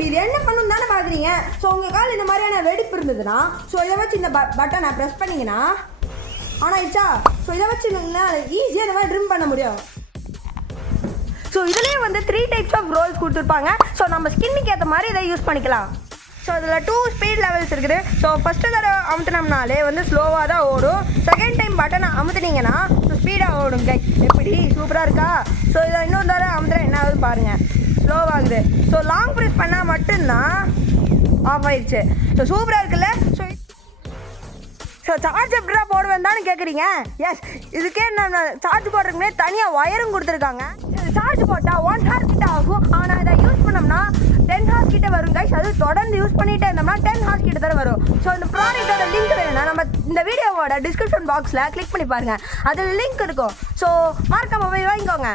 அப்படி இது என்ன பண்ணணும் தானே பார்க்குறீங்க. ஸோ உங்கள் கால் இந்த மாதிரியான வெடிப்பு இருந்ததுன்னா ஸோ இதை வச்சு இந்த பட்டனை ப்ரெஸ் பண்ணிங்கன்னா ஆனால் ஆயிடுச்சா. ஸோ இதை வச்சு ஈஸியாக இந்த மாதிரி ட்ரிம் பண்ண முடியும். ஸோ இதுலேயே வந்து 3 டைப்ஸ் ஆஃப் ரோல்ஸ் கொடுத்துருப்பாங்க. ஸோ நம்ம ஸ்கின்னுக்கு ஏற்ற மாதிரி இதை யூஸ் பண்ணிக்கலாம். ஸோ இதில் 2 ஸ்பீட் லெவல்ஸ் இருக்குது. ஸோ ஃபஸ்ட்டு தடவை அமுத்தினோம்னாலே வந்து ஸ்லோவாக தான் ஓடும். செகண்ட் டைம் பட்டனை அமுத்துனீங்கன்னா ஸ்பீடாக ஓடும். கை எப்படி சூப்பராக இருக்கா. ஸோ இதை இன்னொரு தடவை அமுத்துறேன் என்ன ஆகுது பாருங்கள், ஸ்லோவாகுது. ஸோ லாங் ப்ரெஸ் பண்ணால் மட்டும்தான் ஆஃப் ஆயிடுச்சு. ஸோ சூப்பராக இருக்குல்ல. ஸோ சார்ஜ் எப்படா போடுவேன் தானே கேட்குறீங்க. எஸ், இதுக்கே நான் சார்ஜ் போடுறதுக்குமே தனியாக ஒயரும் கொடுத்துருக்காங்க. சார்ஜ் போட்டால் 1 hour கிட்ட ஆகும். ஆனால் இதை யூஸ் பண்ணோம்னா 10 hours கிட்ட வரும் கைஸ். அது தொடர்ந்து யூஸ் பண்ணிகிட்டே இருந்தோம்னா 10 hours கிட்ட தான் வரும். ஸோ இந்த ப்ராடக்ட்டோட லிங்க் வேணும்னா நம்ம இந்த வீடியோவோட டிஸ்கிரிப்ஷன் பாக்ஸில் கிளிக் பண்ணி பாருங்கள், அதில் லிங்க் இருக்கும். ஸோ மறக்காம போய் வாங்கிக்கோங்க.